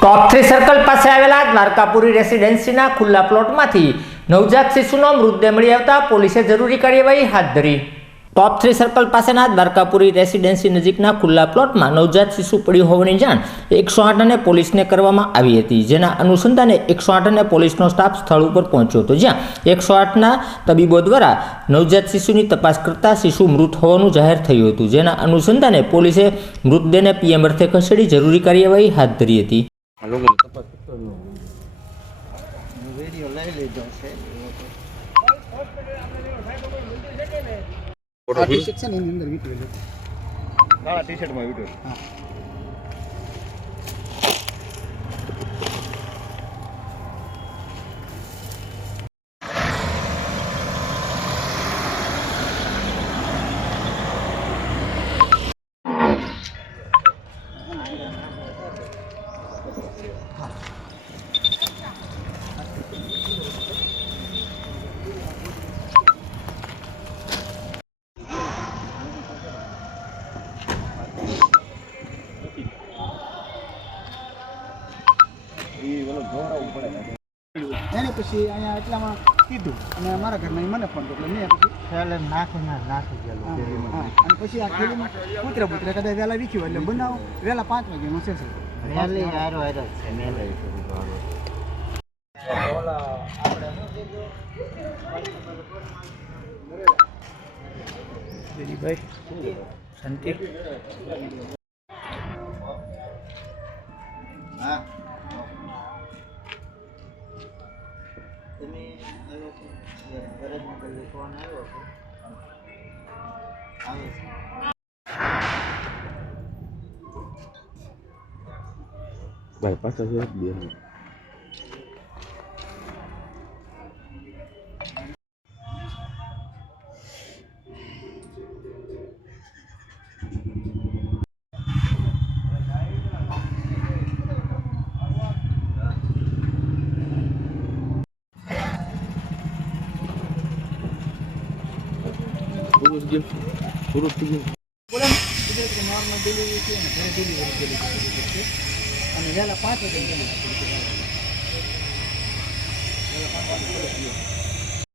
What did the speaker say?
ટોપ 3 circle પાસે આવેલા દ્વારકાપુરી રેસિડેન્સીના ખુલ્લા પ્લોટમાંથી નવજાત શિશુનો મૃતદેહ મળી આવતા પોલીસે જરૂરી કાર્યવાહી હાથ ધરી। ટોપ 3 સર્કલ પાસેના દ્વારકાપુરી રેસિડેન્સી નજીકના ખુલ્લા પ્લોટમાં નવજાત શિશુ પડ્યું હોવાની જાણ 108 અને પોલીસને કરવામાં આવી હતી, જેના અનુસંધાને 108 અને પોલીસનો સ્ટાફ સ્થળ ઉપર પહોંચ્યો હતો, જ્યાં 108ના તબીબો દ્વારા નવજાત શિશુની તપાસ કરતા શિશુ મૃત હોવાનું જાહેર થયું હતું, જેના અનુસંધાને પોલીસે મૃતદેહને પીએમ અર્થે ખસેડી જરૂરી કાર્યવાહી હાથ ધરી હતી। टी-शर्ट से नहीं अंदर वीडियो ले काला टी-शर्ट में वीडियो हां એને પછી અહીંયા એટલામાં કીધું અને મારા ઘરમાં મને ફોન કર્યો, મેં પછી ખ્યાલ નાખી ગયેલો અને પછી આ ખેલીમાં પુત્ર કદાચ વહેલા વીખ્યું એટલે બનાવ વહેલા 5 વાગ્યાનો છે વહેલી હારો છે મેલે ભાઈ શાંતિ હા ભાઈ પાછા છે બે पुरुष की बोला इधर के नॉर्मल डिलीवरी की है ना डिलीवरी के लिए અને વહેલા 5 વાગે